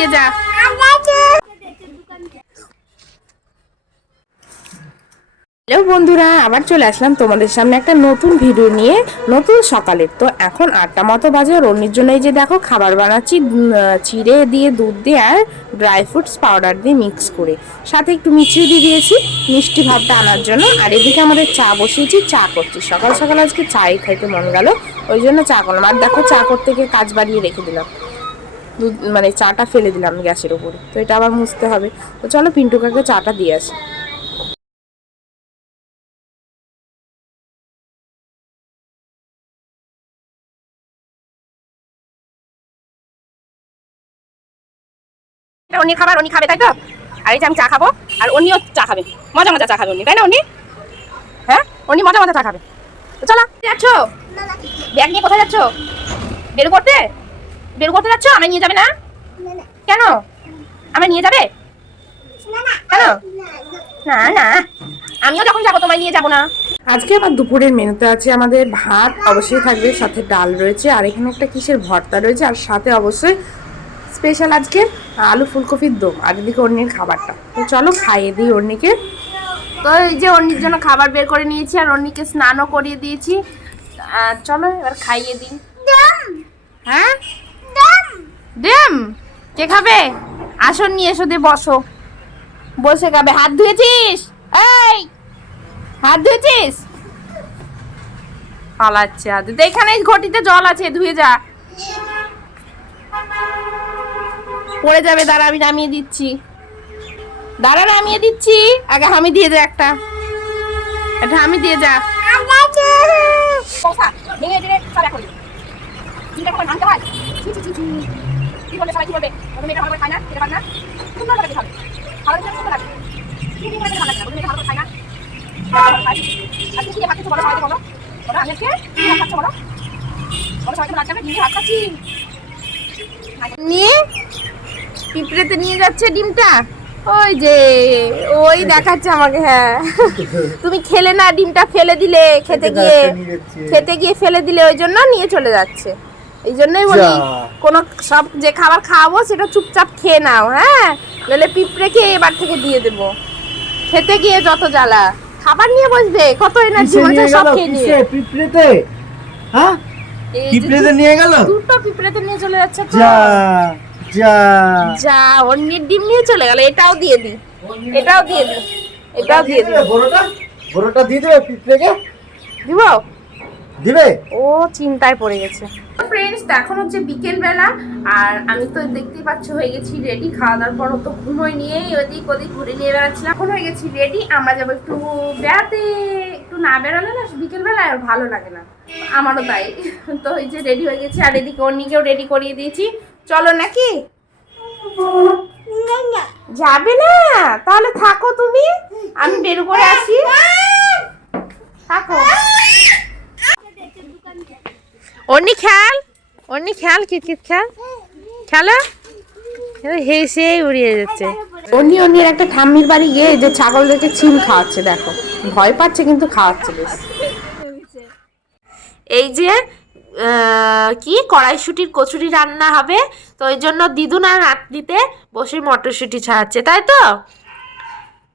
দিয়ে যা। হ্যালো বন্ধুরা, আবার চলে আসলাম তোমাদের সামনে একটা নতুন ভিডিও নিয়ে, নতুন সকালের। তো এখন আটটা মতো বাজে রনির জন্য এই যে দেখো, খাবার বানাচ্ছি চিড়ে দিয়ে, দুধ দিয়ে, আর ড্রাই ফ্রুটস পাউডার দিয়ে মিক্স করে। সাথে একটু মিষ্টি দিয়ে দিয়েছি, মিষ্টি ভাবটা আনার জন্য। আর এদিকে আমাদের চা বসিয়েছি, চা করছি। সকাল সকাল আজকে চাই খাইতে মন গেল, ওই জন্য চা করলাম। আর দেখো, চা করতে গিয়ে কাজ বাড়িয়ে রেখে দিলাম। দুধ মানে চাটা ফেলে দিলাম গ্যাসের উপরে। তো এটা আবার মুছতে হবে। তো চলো পিন্টু কাকে চাটা দিয়ে আসি। এটা উনি খাবার উনি খাবে তাই তো আর এই যে আমি চা খাব আর উনিও চা খাবে। মজা মজা চা খাবে উনি তাই না উনি হ্যাঁ? উনি মজা মজা চা খাবে। তো চলো। যাচ্ছ ব্যাগ নিয়ে কোথায় যাচ্ছ? বের করতে? বেরু করতে যাচ্ছ? আমায় নিয়ে যাবে না? কেন? আমায় নিয়ে যাবে? কেন? না না। আমিও যখন যাব তোমায় নিয়ে যাব না। আজকে আবার দুপুরের মেনুতে আছে আমাদের ভাত অবশ্যই থাকবে সাথে ডাল রয়েছে আর এখানে একটা কিসের ভর্তা রয়েছে আর সাথে অবশ্যই স্পেশাল আজকে আলু ফুলকপির দম আর এদিকে অন্যের খাবারটা। তো চলো খাইয়ে দিই অন্যকে। তো এই যে অন্যের জন্য খাবার বের করে নিয়েছি আর অন্যকে স্নানও করিয়ে দিয়েছি। আর চলো এবার খাইয়ে দিই। হ্যাঁ? ডিম কে খাবে? আসন নিয়ে এসো দিয়ে বসো। বসে খাবে। হাত ধুয়েছিস? এই হাত ধুয়েছিস? পালাচ্ছে হাত ধুতে। এখানে ঘটিতে জল আছে ধুয়ে যা। পড়ে যাবে দাঁড়া আমি নামিয়ে দিচ্ছি। দাঁড়া নামিয়ে দিচ্ছি। আগে আমি দিয়ে দে একটা। এটা আমি দিয়ে যা। ভেঙে দিলে সব যাবে। চিন্তা করে ভাঙতে ছি, ছি, ছি, ছি। কি বলবে সবাই কি বলবে? ওদের মেয়েটা ভালো করে খায় না খেতে পারে না? সুন্দর লাগে খাবে খাবার দিলে সুন্দর লাগে কি কি করে ভালো লাগে? ওদের মেয়েটা ভালো করে খায় না? ভালো কি কি ভাত খাচ্ছো বলো সবাইকে বলো। বলো আমি আজকে কি ভাত খাচ্ছো বলো। বলো সবাইকে বলো আজকে আমি ভাত খাচ্ছি। নিয়ে পিঁপড়েতে নিয়ে যাচ্ছে ডিমটা। ওই যে ওই দেখাচ্ছে আমাকে হ্যাঁ। তুমি খেলে না ডিমটা ফেলে দিলে খেতে গিয়ে খেতে গিয়ে ফেলে দিলে ওই জন্য নিয়ে চলে যাচ্ছে। এই জন্যই বলি। কোন সব যে খাবার খাওয়াবো সেটা চুপচাপ খেয়ে নাও হ্যাঁ? নইলে পিঁপড়েকে এবার থেকে দিয়ে দেবো? খেতে গিয়ে যত জ্বালা। খাবার নিয়ে বসবে কত এনার্জি মনে সব গেল? খেয়ে নিয়ে। পিঁপড়েতে? হ্যাঁ? পিঁপড়েতে নিয়ে গেল? দুটো পিঁপড়েতে নিয়ে চলে যাচ্ছে তো। যা যা। যা অন্যের ডিম নিয়ে চলে গেল এটাও দিয়ে দি। এটাও দিয়ে দি এটাও দিয়ে দি। বড়টা? বড়টা দিয়ে দেবে পিঁপড়েকে? দিব? দিবে? ও চিন্তায় পড়ে গেছে। ফ্রেন্ডস এখন হচ্ছে বিকেল বেলা আর আমি তো দেখতেই পাচ্ছ হয়ে গেছি রেডি খাওয়া দাওয়ার পর তো ঘুমোই নিয়ে ওদিক ওদিক ঘুরে নিয়ে বেড়াচ্ছিলাম। এখন হয়ে গেছি রেডি আমরা যাব একটু বেড়াতে একটু না বেড়ালে না বিকেল বেলা আর ভালো লাগে না। আমারও তাই তো এই যে রেডি হয়ে গেছি আর এদিকে অন্যকেও রেডি করিয়ে দিয়েছি। চলো নাকি? যাবে না তাহলে থাকো তুমি আমি বের করে আসি। থাকো। অন্যি খেয়াল? অন্যি খেয়াল কিটকিট খেয়াল? খেলা হেসে উড়িয়ে যাচ্ছে। অন্যি অন্যের একটা ঠাম্মির বাড়ি গিয়ে যে ছাগলদেরকে চিম খাওয়াচ্ছে দেখো। ভয় পাচ্ছে কিন্তু খাওয়াচ্ছে বেশ। এই যে কি কড়াইশুটির কচুরি রান্না হবে তো ওই জন্য দিদুন আর নাতনিতে বসে মটরশুঁটি ছাড়াচ্ছে তাই তো?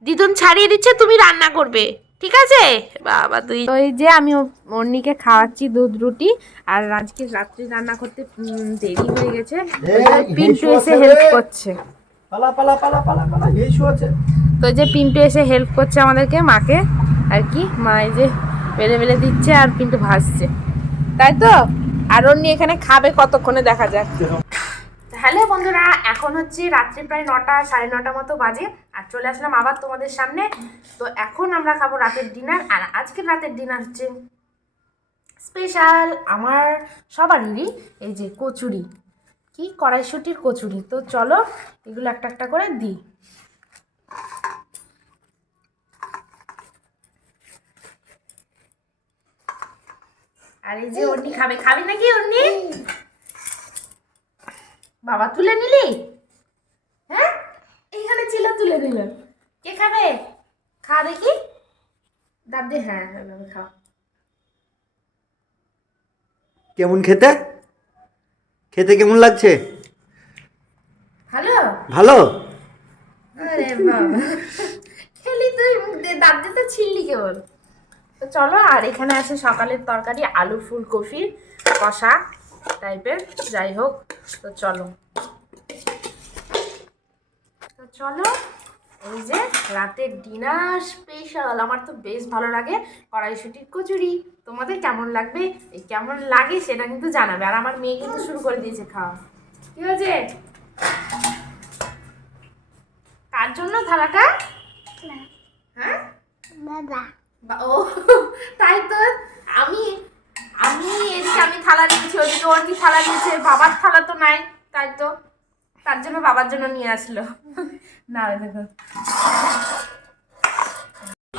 দিদুন ছাড়িয়ে দিচ্ছে তুমি রান্না করবে। ঠিক আছে? বাবা তুই ওই যে আমি অন্যকে খাওয়াচ্ছি দুধ রুটি আর আজকে রাত্রি রান্না করতে দেরি হয়ে গেছে। পিন্টু এসে হেল্প করছে। পালা পালা পালা পালা পালা এই শো আছে। তো এই যে পিন্টু এসে হেল্প করছে আমাদেরকে মাকে আর কি মা এই যে বেলে বেলে দিচ্ছে আর পিন্টু ভাসছে। তাই তো? আর অন্য এখানে খাবে কতক্ষণে দেখা যাক। হ্যালো বন্ধুরা, এখন হচ্ছে রাত্রি প্রায় নটা, সাড়ে নটা মতো বাজে। আর চলে আসলাম আবার তোমাদের সামনে। তো এখন আমরা খাব রাতের ডিনার আর আজকের রাতের ডিনার হচ্ছে স্পেশাল আমার সবারই এই যে কচুরি। কি কড়াইশুটির কচুরি? তো চলো এগুলো একটা একটা করে দিই। আর এই যে অন্নি খাবে, খাবি নাকি অন্নি? বাবা তুলে নিলি? হ্যাঁ? এইখানে ছিল তুলে নিল কে খাবে? খা দেখি দাদি হ্যাঁ হ্যাঁ খাও কেমন খেতে? খেতে কেমন লাগছে? ভালো? ভালো? আরে বাবা। খেলি তুই দাঁত দিয়ে তো ছিললি কেবল। তো চলো আর এখানে আছে সকালের তরকারি আলু ফুলকপি কষা। টাইপের যাই হোক তো চলো। তো চলো এই যে রাতের ডিনার স্পেশাল আমার তো বেশ ভালো লাগে কড়াইশুটির কচুরি। তোমাদের কেমন লাগবে? এই কেমন লাগে সেটা কিন্তু জানাবে। আর আমার মেয়ে কিন্তু শুরু করে দিয়েছে খাওয়া। কি হয়েছে? কার জন্য থালাটা? হ্যাঁ? ও তাই তো আমি আমি এদিকে আমি থালা নিয়েছি ওদিকে ওর কি থালা নিয়েছে বাবার থালা তো নাই, তাই তো। তার জন্য বাবার জন্য নিয়ে আসলো। না দেখো।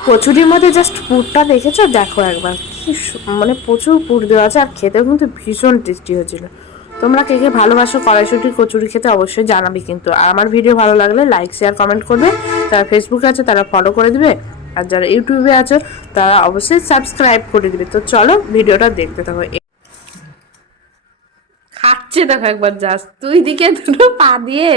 কচুরির মধ্যে জাস্ট পুরটা দেখেছ? দেখো একবার। কি মানে প্রচুর পুর দেওয়া আছে, আর খেতেও কিন্তু ভীষণ টেস্টি হয়েছিল। তোমরা কে কে ভালোবাসো কড়াইশুটির কচুরি খেতে অবশ্যই জানাবে কিন্তু। আর আমার ভিডিও ভালো লাগলে লাইক শেয়ার কমেন্ট করবে। তারা ফেসবুকে আছে, তারা ফলো করে দিবে। আর যারা ইউটিউবে আছো, তারা অবশ্যই সাবস্ক্রাইব করে দিবে। তো চলো, ভিডিওটা দেখতে থাকো। খাচ্ছে দেখো একবার যাস তুই দিকে দুটো পা দিয়ে